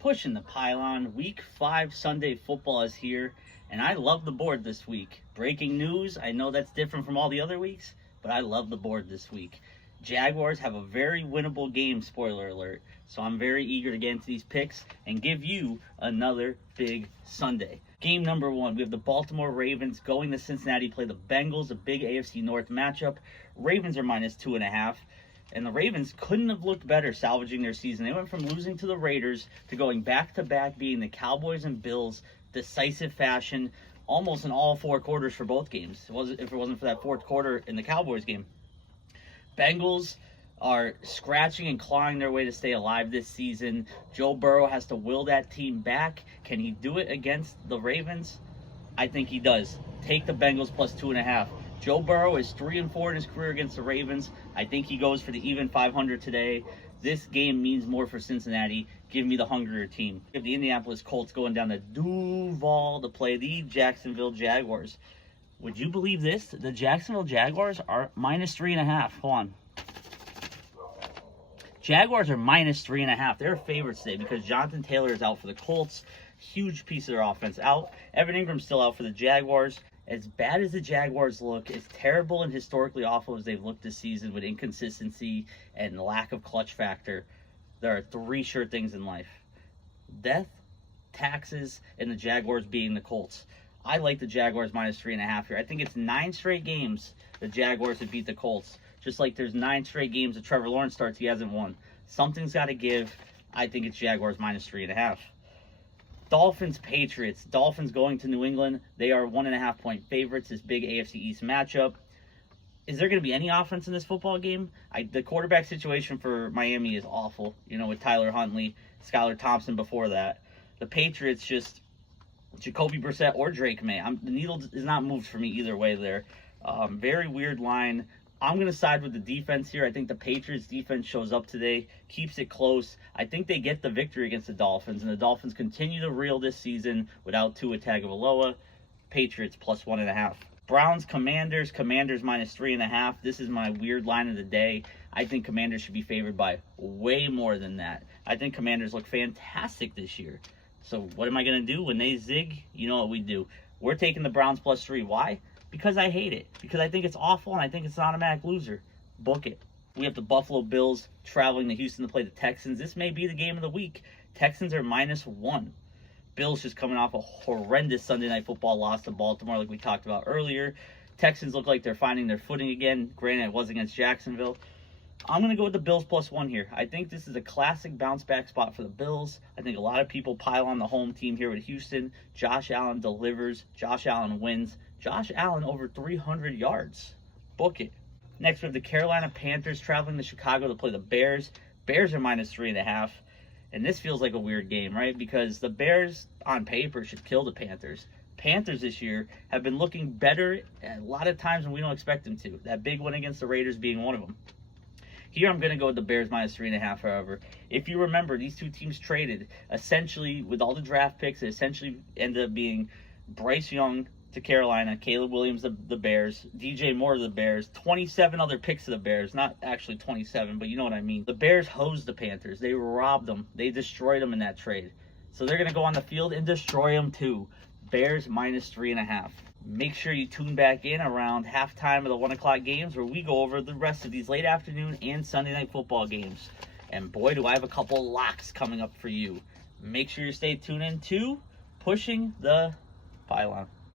Pushing the pylon. Week 5 Sunday football is here, and I love the board this week. Breaking news, I know that's different from all the other weeks, but I love the board this week. Jaguars have a very winnable game, spoiler alert, so I'm very eager to get into these picks and give you another big Sunday. Game number 1, we have the Baltimore Ravens going to Cincinnati, play the Bengals, a big AFC North matchup. Ravens are minus 2.5. And the Ravens couldn't have looked better salvaging their season. They went from losing to the Raiders to going back-to-back, beating the Cowboys and Bills, decisive fashion, almost in all 4 quarters for both games. If it wasn't for that 4th quarter in the Cowboys game. Bengals are scratching and clawing their way to stay alive this season. Joe Burrow has to will that team back. Can he do it against the Ravens? I think he does. Take the Bengals plus 2.5. Joe Burrow is 3-4 in his career against the Ravens. I think he goes for the even 500 today. This game means more for Cincinnati. Give me the hungrier team. We have the Indianapolis Colts going down to Duval to play the Jacksonville Jaguars. Would you believe this? The Jacksonville Jaguars are minus 3.5. Hold on. Jaguars are minus 3.5. They're favorites today because Jonathan Taylor is out for the Colts. Huge piece of their offense out. Evan Ingram's still out for the Jaguars. As bad as the Jaguars look, as terrible and historically awful as they've looked this season with inconsistency and lack of clutch factor, there are 3 sure things in life. Death, taxes, and the Jaguars beating the Colts. I like the Jaguars minus 3.5 here. I think it's 9 straight games the Jaguars have beat the Colts. Just like there's 9 straight games that Trevor Lawrence starts, he hasn't won. Something's got to give. I think it's Jaguars minus 3.5. Dolphins, Patriots. Dolphins going to New England. They are 1.5 point favorites. This big AFC East matchup. Is there going to be any offense in this football game? The quarterback situation for Miami is awful. With Tyler Huntley, Skylar Thompson before that. The Patriots just Jacoby Brissett or Drake May. The needle is not moved for me either way there. Very weird line. I'm going to side with the defense here. I think the Patriots defense shows up today, keeps it close. I think they get the victory against the Dolphins, and the Dolphins continue to reel this season without Tua Tagovailoa. Patriots plus 1.5. Browns, Commanders. Commanders minus 3.5. This is my weird line of the day. I think Commanders should be favored by way more than that. I think Commanders look fantastic this year. So what am I going to do when they zig? You know what we do. We're taking the Browns plus 3. Why? Because I hate it. Because I think it's awful and I think it's an automatic loser. Book it. We have the Buffalo Bills traveling to Houston to play the Texans. This may be the game of the week. Texans are minus 1. Bills just coming off a horrendous Sunday Night Football loss to Baltimore like we talked about earlier. Texans look like they're finding their footing again. Granted, it was against Jacksonville. I'm going to go with the Bills plus 1 here. I think this is a classic bounce back spot for the Bills. I think a lot of people pile on the home team here with Houston. Josh Allen delivers. Josh Allen wins. Josh Allen over 300 yards. Book it. Next, we have the Carolina Panthers traveling to Chicago to play the Bears. Bears are minus 3.5. And this feels like a weird game, right? Because the Bears, on paper, should kill the Panthers. Panthers this year have been looking better a lot of times when we don't expect them to. That big one against the Raiders being one of them. Here I'm going to go with the Bears minus 3.5, however. If you remember, these two teams traded essentially with all the draft picks. It essentially ended up being Bryce Young to Carolina, Caleb Williams the Bears, DJ Moore to the Bears, 27 other picks to the Bears. Not actually 27, but you know what I mean. The Bears hosed the Panthers. They robbed them. They destroyed them in that trade. So they're going to go on the field and destroy them too. Bears minus 3.5. Make sure you tune back in around halftime of the 1 o'clock games where we go over the rest of these late afternoon and Sunday night football games. And boy, do I have a couple locks coming up for you. Make sure you stay tuned in to Pushing the Pylon.